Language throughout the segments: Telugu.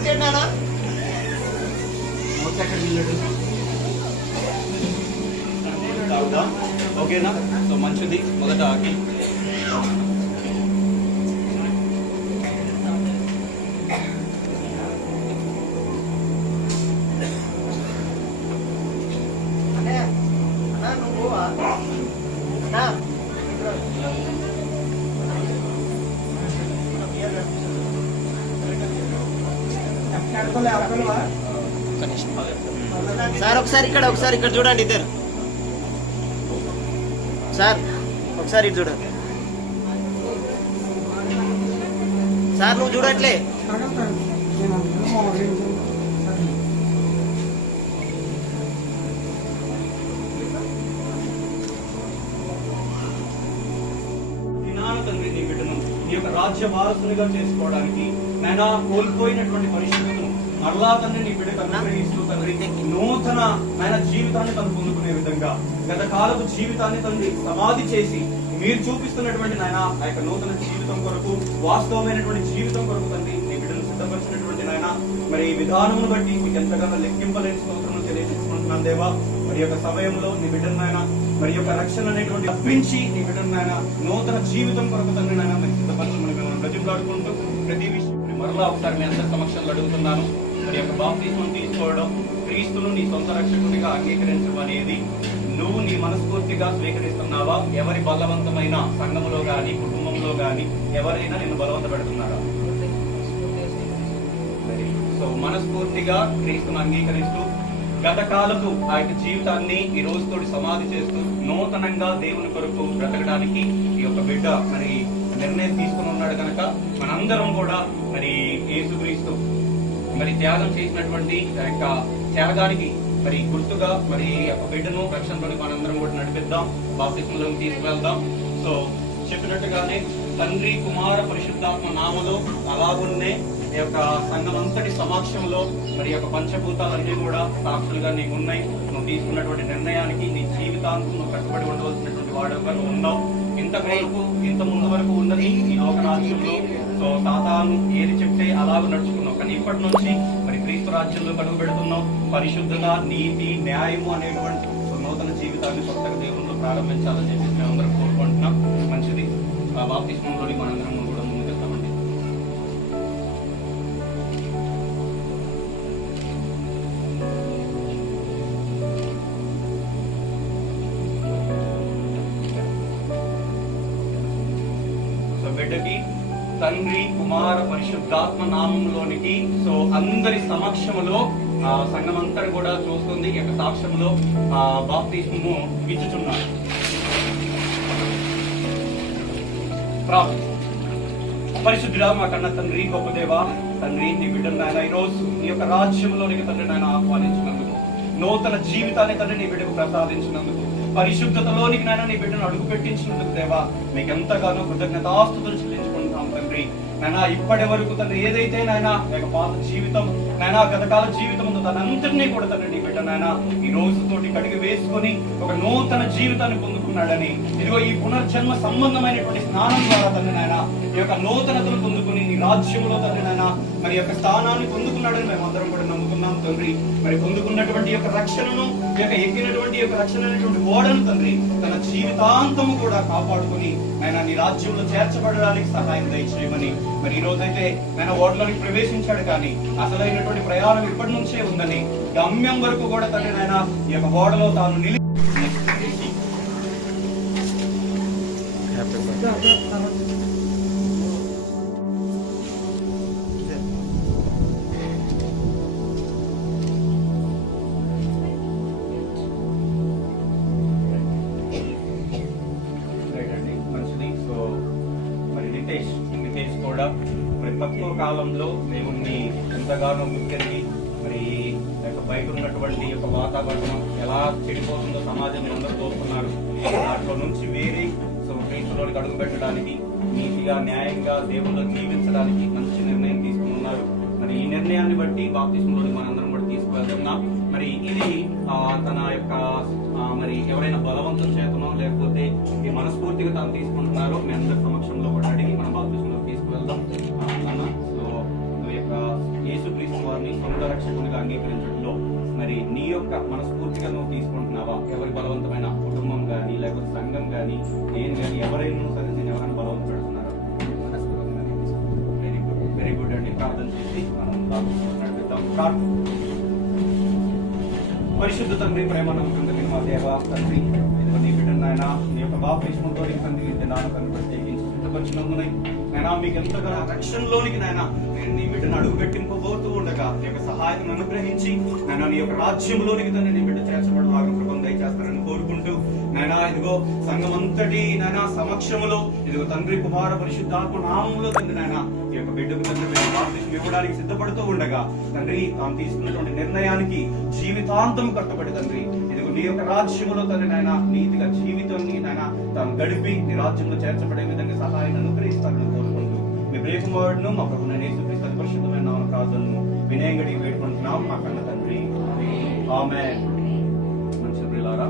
మూర్తి నానా మూర్తి ఎక్కడ వెళ్ళాడు అవునా ఓకేనా సో మంచిది మొదట ఆకి అనే అన్నా నువ్వు సార్ ఒకసారి ఇక్కడ ఒకసారి ఇక్కడ చూడండి ఇద్దరు. సార్ ఒకసారి ఇటు చూడండి. సార్ నువ్వు చూడట్లే. తండ్రి నీ బిడ్డను నీ యొక్క రాజ్య వారసునిగా చేసుకోవడానికి నేను కోల్పోయినటువంటి పరిస్థితి మరలా తండ్రి నీ బిడ్డకు అనుగ్రహిస్తూ తండ్రి నూతన ఆయన జీవితాన్ని తను పొందుకునే విధంగా గత కాలపు జీవితాన్ని తండ్రి సమాధి చేసి మీరు చూపిస్తున్నటువంటి నాయన ఆ యొక్క నూతన జీవితం కొరకు వాస్తవమైనటువంటి జీవితం కొరకు తండ్రి నీ బిడ్డను సిద్ధపరిచినటువంటి నాయన మరి ఈ విధానమును బట్టి మీకు ఎంతగానో లెక్కింపలేని స్తోత్రం తెలియజేసుకుంటున్నాను దేవా. మరి యొక్క సమయంలో నీ బిడ్డను నాయన మరి యొక్క రక్షణ అనేటువంటి అప్పించి నీ బిడ్డను నాయన నూతన జీవితం కొరకు తండ్రి నాయన మరి సిద్ధపరచమని మేము ప్రతి విషయం మరలా ఒకసారి మీ అందరి సమక్షంలో అడుగుతున్నాను. దేవుని యొక్క బాప్తిస్మం తీసుకోవడం క్రీస్తును నీ సొంత రక్షకుడిగా అంగీకరించడం అనేది నువ్వు నీ మనస్ఫూర్తిగా స్వీకరిస్తున్నావా? ఎవరి బలవంతమైన సంఘములో గాని కుటుంబంలో గాని ఎవరైనా నిన్ను బలవంత పెడుతున్నారా సో మనస్ఫూర్తిగా క్రీస్తును అంగీకరిస్తూ గత కాలపు ఆ యొక్క జీవితాన్ని ఈ రోజుతో సమాధి చేస్తూ నూతనంగా దేవుని కొరకు బ్రతకడానికి ఈ యొక్క బిడ్డ మరి నిర్ణయం తీసుకుని ఉన్నాడు కనుక మనందరం కూడా మరి మరి త్యాగం చేసినటువంటి యొక్క త్యాగానికి మరి గుర్తుగా మరి యొక్క బిడ్డను రక్షణలోని మనందరం కూడా నడిపిద్దాం బాప్తిస్మలోకి తీసుకువెళ్దాం. సో చెప్పినట్టుగానే తండ్రి కుమార పరిశుద్ధాత్మ నామలో అలాగున్నే ఈ యొక్క సంఘమంతటి సమక్షంలో మరి యొక్క పంచభూతాలన్నీ కూడా సాక్షులుగా నీకు ఉన్నాయి. నువ్వు తీసుకున్నటువంటి నిర్ణయానికి నీ జీవితానికి నువ్వు కట్టుబడి ఉండవలసినటువంటి వాడుగా నువ్వు ఉన్నావు? ఇంత వరకు ఇంత ముందు వరకు ఉన్నది ఈ లోక రాజ్యంలో సో సాతాను ఏది చెప్తే అలాగ నడుచుకున్నావు కానీ ఇప్పటి నుంచి మరి క్రీస్తు రాజ్యంలో కడుగు పెడుతున్నాం పరిశుద్ధత నీతి న్యాయము అనేటువంటి నూతన జీవితాన్ని కొత్తగా దేవుళ్ళు ప్రారంభించాలని చెప్పి మేమందరం కోరుకుంటున్నాం. మంచిది. ఆ బాప్తిష్మంలోని మనందరం కూడా ముందుకెళ్తామండి సో బిడ్డకి తండ్రి కుమార పరిశుద్ధాత్మ నామంలోనికి. సో అందరి సమక్షములో ఆ సంఘమంతా కూడా చూస్తుంది. ఈ యొక్క సాక్ష్యంలో ఆ బాప్తిస్మము ఇచ్చుచున్నారు ప్రార్థన. పరిశుద్ధుడా మా కన్న తండ్రి గొప్పదేవ తండ్రి నీ బిడ్డను నాయన ఈ రోజు నీ యొక్క రాజ్యంలోనికి తండ్రి నాయన ఆహ్వానించినందుకు నూతన జీవితాన్ని తండ్రి నీ బిడ్డకు ప్రసాదించినందుకు పరిశుద్ధతలోనికి నాయన నీ బిడ్డను అడుగు పెట్టించినందుకు దేవా మీకు ఎంతగానో కృతజ్ఞతాస్తుతులు చెల్లించుకుంటున్నాం తెలుసు నాయన ఇప్పటి వరకు తండ్రి ఏదైతే నాయన యొక్క పాత జీవితం నాయన గతకాల జీవితం ఉందో తనంతటినీ కూడా తండ్రి నీ బిడ్డ నాయన ఈ రోజుతోటి కడిగి వేసుకొని ఒక నూతన జీవితాన్ని పొందుకున్నాడని ఇదిగో ఈ పునర్జన్మ సంబంధమైనటువంటి స్నానం ద్వారా తండ్రి నాయన ఈ యొక్క నూతనతను పొందుకుని నీ రాజ్యంలో తండ్రి నాయన మరి యొక్క స్థానాన్ని పొందుకున్నాడని మేము అందరం కూడా నమ్ముతున్నాం తండ్రి. మరి పొందుకున్నటువంటి యొక్క రక్షణను ఈ యొక్క ఎక్కినటువంటి యొక్క రక్షణ అనేటువంటి ఓడను తండ్రి తన జీవితాంతము కూడా కాపాడుకొని ఆయన నీ రాజ్యంలో చేర్చబడడానికి సహాయం దయచేయమని. మరి ఈ రోజైతే ఆయన ఓడలోకి ప్రవేశించాడు కానీ అసలైనటువంటి ప్రయాణం ఇప్పటి నుంచే ఉందని గమ్యం వరకు కూడా తండ్రి నాయన ఈ యొక్క ఓడలో తాను నిలి రైట్ కూడా. మరి తక్కువ కాలంలో దేవుణ్ణి ఎంతగానో గుర్తించి మరి ఆ యొక్క బయట ఉన్నటువంటి యొక్క వాతావరణం ఎలా చెడిపోతుందో సమాజం మీరు అందరూ చూస్తున్నారు దాంట్లో నుంచి వేరే సో క్రీస్తులోనికి అడుగు పెట్టడానికి నీతిగా న్యాయంగా దేవుళ్ళు జీవించడానికి మంచి నిర్ణయం తీసుకున్నారు మరి ఈ నిర్ణయాన్ని బట్టి బాప్తిస్మలోని మనందరం కూడా తీసుకువెళ్తున్నాం మరి ఇది ఆ, తన యొక్క మరి ఎవరైనా బలవంతం చేతనో లేకపోతే ఈ మనస్ఫూర్తిగా తను తీసుకుంటున్నారో మీ అందరి సమక్షంలో నీ సొంత రక్షకునిగా అంగీకరించడంలో మరి నీ యొక్క మనస్ఫూర్తిగా నువ్వు తీసుకుంటున్నావా? ఎవరి బలవంతమైన కుటుంబం కానీ లేకపోతే సంఘం కానీ నేను కానీ ఎవరైనా సరే నేను ఎవరైనా బలవంతం పెడుతున్నారా వెరీ గుడ్ వెరీ గుడ్ అండి. ప్రార్థన చేసి మనం నడిపిద్దాం. ప్రార్థన పరిశుద్ధ తండ్రి ప్రేమ నమ్మకం కలిగిన మా దేవ తండ్రి ఇదిగో నీ బిడ్డ నాయన నీ యొక్క బాప్తిష్మంతో నీ తండ్రి నీ దినాన్ని కనుక ప్రత్యేకించి సిద్ధపరిచినందునై నైనా మీకు ఎంతగానో రక్షణలోనికి నాయన నేను నీ బిడ్డను అడుగు పెట్టింపబోతూ ఉండగా నీ యొక్క సహాయం అనుగ్రహించి నైనా నీ యొక్క రాజ్యంలోనికి తన నీ బిడ్డ చేర్చబడలాగా కృపం దయచేస్తారని కోరుకుంటూ నైనా ఇదిగో తంగమంతటి నైనా సమక్షములో ఇదిగో తండ్రి కుమార పరిశుద్ధాత్మ నామంలో తండ్రి నాయన ఈ యొక్క బిడ్డకు తండ్రి ఇవ్వడానికి సిద్ధపడుతూ ఉండగా తండ్రి తాను తీసుకున్నటువంటి నిర్ణయానికి జీవితాంతం కట్టుబడి తండ్రి ఇదిగో నీ యొక్క రాజ్యములో తండ్రి నాయన నీతిగా జీవితాన్ని నాయన తాను గడిపి నీ రాజ్యంలో చేర్చబడే విధంగా సహాయం అనుగ్రహిస్తాను మీ ప్రేమవాడును మా ప్రభు నేను పరిశుద్ధమైన నామ ప్రార్థనను వినయంగడి వేడుకుంటున్నాం మా కన్న తండ్రి. ఆమె మంచి ప్రియులారా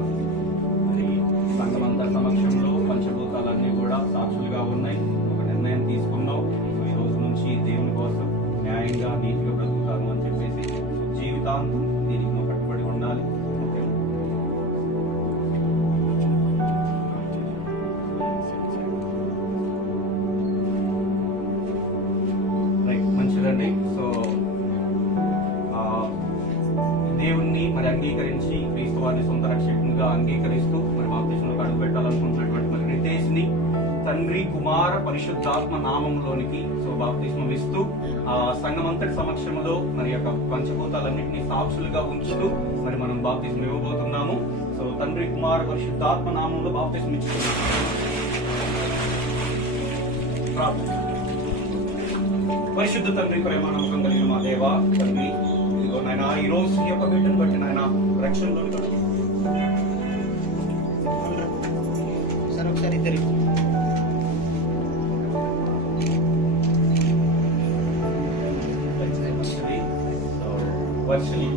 దేవుణ్ణి మరి అంగీకరించి క్రీస్తు వారిని సొంత రక్షకునిగా అంగీకరిస్తూ మరి బాప్తిష్ణులకు అడుగు పెట్టాలనుకుంటున్నటువంటి మరి రితేష్ తండ్రి కుమార పరిశుద్ధాత్మ నామంలోనికి సో బాప్తిస్మం ఇస్తూ ఆ సంఘమంతటి సమక్షంలో మరి యొక్క పంచభూతాలన్నింటినీ సాక్షులుగా ఉంచుతూ మరి మనం బాప్తిస్మం ఇవ్వబోతున్నాము. సో తండ్రి కుమార పరిశుద్ధాత్మ నామంలో బాప్తిస్మం ఇచ్చుకున్నాము పరిశుద్ధ తండ్రి ప్రేమ నమ్మకం కలిగిన మా దేవ తండ్రి ఇదిగో నాయన ఈ రోజు ఈ యొక్క బిడ్డను బట్టి నాయన రక్షణలో సార్ ఒకసారి ఇద్దరు వర్షిని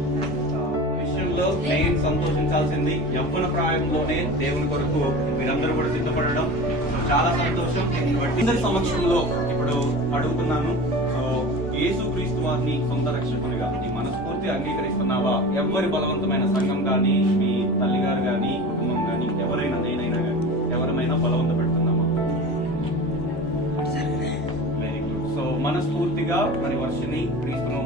విషయంలో నేను సంతోషించాల్సింది యవ్వన ప్రాయంలోనే దేవుని కొరకు మీరందరూ కూడా సిద్ధపడడం. చాలా సంతోషం. బట్టి అందరి సమక్షంలో ఇప్పుడు అడుగుతున్నాను. యేసుక్రీస్తు యేసు క్రీస్తు వారిని సొంత రక్షకునిగా. నీ మనస్ఫూర్తి అంగీకరిస్తున్నావా? ఎవరి బలవంతమైన సంఘం కానీ మీ తల్లి గారు కుటుంబం కానీ ఎవరైనా నేనైనా కానీ ఎవరమైనా బలవంత పెడుతున్నామా వెరీ గుడ్ సో మనస్ఫూర్తిగా మరి వర్షిని క్రీస్తును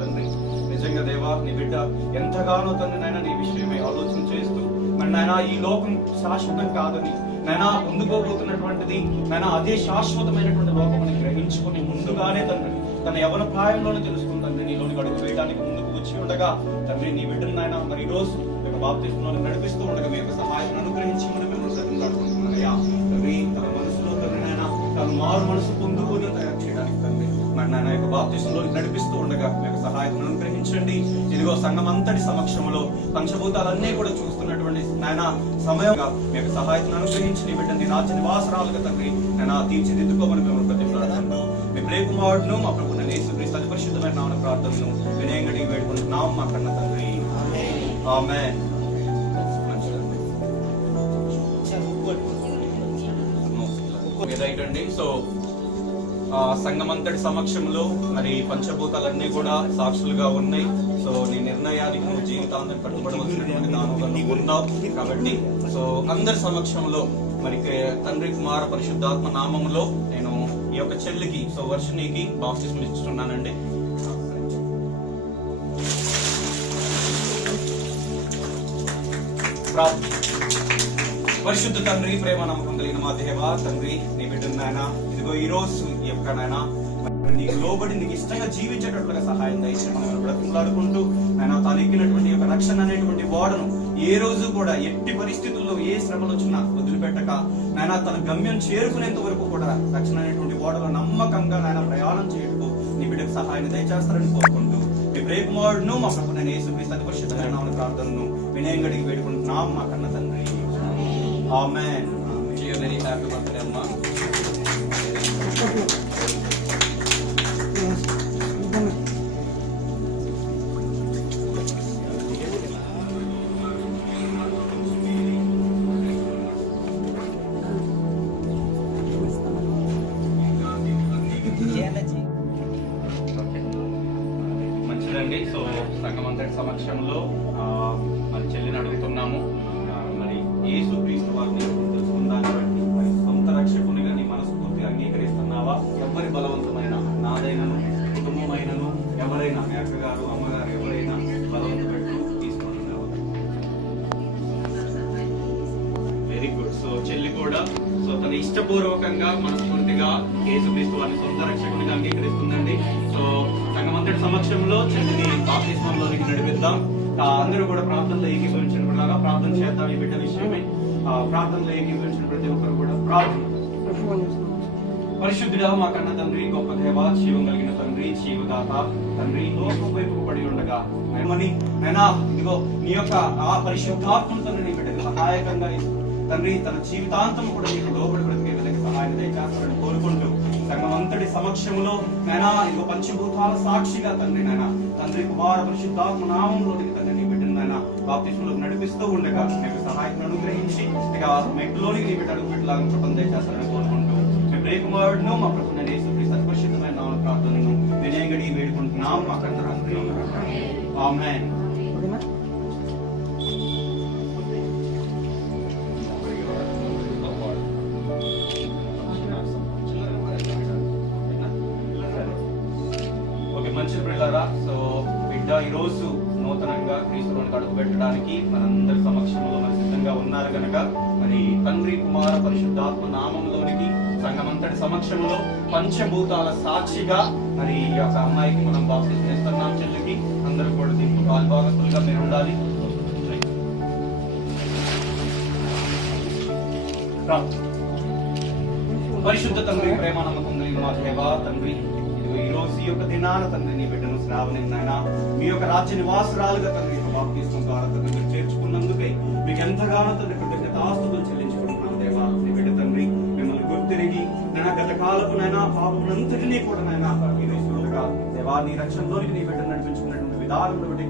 తండ్రి. నిజంగా దేవా నీ బిడ్డ ఎంతగానో తండ్రి నాయన నీ విషయమే ఆలోచన చేస్తూ మరి నాయన ఈ లోకం శాశ్వతం కాదని నాయన ముందుకోబోతున్నటువంటిది నాయన అదే శాశ్వతమైనటువంటి లోకం గ్రహించుకుని ముందుగానే తండ్రి తన యవన ప్రాయంలోనే తెలుసుకుని తండ్రి నీలోని అడుగు వేయడానికి ముందుకు వచ్చి ఉండగా తండ్రి నీ బిడ్డను నాయన మరి రోజు ఈ యొక్క బాప్తిస్మలో నడిపిస్తూ ఉండగా మీ యొక్క సహాయం అనుగ్రహించి మనం మేము సత్యం తండ్రి తన మనసులో తండ్రి నాయన తను మారు మనసు పొందుకొని తయారు చేయడానికి తండ్రి మరి నాయన యొక్క బాప్తిసంలో నడిపిస్తూ ఉండగా మీ యొక్క సహాయం అనుగ్రహించండి. ఇదిగో సంఘం అంతటి సమక్షంలో పంచభూతాలన్నీ కూడా చూస్తున్నటువంటి నాయన సమయంగా మీ యొక్క సహాయం అనుగ్రహించి నీ బిడ్డని రాజ్య నివాసరాలుగా తండ్రి నేను తీర్చిదిద్దుకోమని మిమ్మల్ని ప్రతి మీ మా ప్రభు నేను క్రీస్తు అతి పరిశుద్ధమైన నామన ప్రార్థనను వినయంగడి వేడుకుంటున్నాం మా కన్న తండ్రి. ఆమె రైట్ అండి. సో ఆ సంఘమంతటి సమక్షంలో మరి పంచభూతాలన్నీ కూడా సాక్షులుగా ఉన్నాయి. సో నీ నిర్ణయానికి నువ్వు జీవితాంతం కట్టుబడవలసినటువంటి దానిలో ఉన్నావు కాబట్టి. సో అందరి సమక్షంలో మరి తండ్రి కుమార పరిశుద్ధాత్మ నామములో యొక్క చెల్లికి సో వర్షినికి బాప్తిస్మ ఇస్తున్నానండి. పరిశుద్ధ తండ్రి ప్రేమ నమ్మకం కలిగిన మా దేవ తండ్రి నీ బిడ్డను నాయన ఇదిగో ఈ రోజు యొక్క నాయన నీకు లోబడి నీకు ఇష్టంగా జీవించేటట్లుగా సహాయం దయచేసి మనం బ్రతుకులాడుకుంటూ నాయన తాను ఎక్కినటువంటి యొక్క రక్షణ అనేటువంటి ఓడను ఏ రోజు కూడా ఎట్టి పరిస్థితుల్లో ఏ శ్రమలు వచ్చినా వదిలిపెట్టక నాయన తన గమ్యం చేరుకునేంత వరకు కూడా రక్షణ అనేటువంటి ఓడలో నమ్మకంగా నాయన ప్రయాణం చేయటకు నీ బిడ్డకు సహాయాన్ని దయచేస్తారని కోరుకుంటూ మీ ప్రేకుమారుడును మా ప్రభు నేను యేసుక్రీస్తు అతి పరిశుద్ధమైన ప్రార్థనను వినయంగడికి వేడుకుంటున్నాం మా కన్న తండ్రి. ఆమెన్. వెరీ హ్యాపీ బర్త్డే అమ్మా ఇష్టపూర్వకంగా మనస్ఫూర్తిగా యేసుక్రీస్తు వారిని సొంత రక్షకునిగా అంగీకరిస్తుందండి. సో సంగమంతటి సమక్షంలో చెల్లిని బాప్తిస్మంలోనికి నడిపిద్దాం. అందరూ కూడా ప్రార్థనలో ఏకీభవించిన ప్రకారం ప్రార్థన చేద్దాం ఈ బిడ్డ విషయమే. ప్రార్థనలో ఏకీభవించిన ప్రతి ఒక్కరు కూడా ప్రార్థన. పరిశుద్ధుడా మా కన్న తండ్రి గొప్ప దేవ జీవం కలిగిన తండ్రి జీవదాత తండ్రి లోకం వైపు పడి ఉండగా మేమని నైనా ఇదిగో నీ యొక్క ఆ పరిశుద్ధాత్మను తండ్రి నీ బిడ్డకు సహాయకంగా తండ్రి తన జీవితాంతం కూడా నీకు లోబడి బ్రతికే విధంగా దయచేస్తారని కోరుకుంటూ సంఘం అంతటి సమక్షంలో నైనా ఇదిగో పంచభూతాల సాక్షిగా తండ్రి నాయన తండ్రి కుమార పరిశుద్ధాత్మ నామంలోనికి తండ్రి నీ బిడ్డను నాయన బాప్తిష్ములకు నడిపిస్తూ ఉండగా మీకు సహాయం అనుగ్రహించి ఇక మెట్లోనికి నీ బిడ్డ అడుగు పెట్టలాగా కృపను దయచేస్తారని కోరుకుంటూ మీ ప్రియకుమారుడును మా ప్రభుత్వ యేసుక్రీస్తు సత్పరిశుద్ధమైన నామ ప్రార్థనను వినయగడి వేడుకుంటున్నాం మా కందరం మంచి పిల్లరా సో బిడ్డ ఈరోజు నూతనంగా క్రీస్తులోనికి అడుగు పెట్టడానికి మనందరి సమక్షంలో మరి సిద్ధంగా ఉన్నారు కనుక మరి తండ్రి కుమార పరిశుద్ధాత్మ నామంలోనికి సంఘమంతటి సమక్షంలో పంచభూతాల సాక్షిగా మరి ఈ యొక్క అమ్మాయికి మనం బాప్తిజం చేస్తున్నాం. చెల్లికి అందరూ కూడా దీనికి పాల్భాగస్తులుగా మీరు ఉండాలి. పరిశుద్ధ తండ్రి ప్రేమ నమ్మకం కలిగిన మా దేవా తండ్రి ఈ రోజు ఈ యొక్క దినాన తండ్రి నీ బిడ్డను శ్రావణి నాయన మీ యొక్క రాజ్య నివాసరాలుగా తండ్రి యొక్క ద్వారా తండ్రి మీరు చేర్చుకున్నందుకై మీకు ఎంతగానో తండ్రి కృతజ్ఞతాస్తుతులు చెల్లించుకుంటున్నాం దేవా. నీ బిడ్డ తండ్రి మిమ్మల్ని గుర్తిరిగి నైనా గత కాలపు నైనా పాపమునంతటినీ కూడా నైనా ఈ రోజు దేవా నీ రక్షణలోనికి నీ బిడ్డను నడిపించుకున్నటువంటి విధానం బట్టి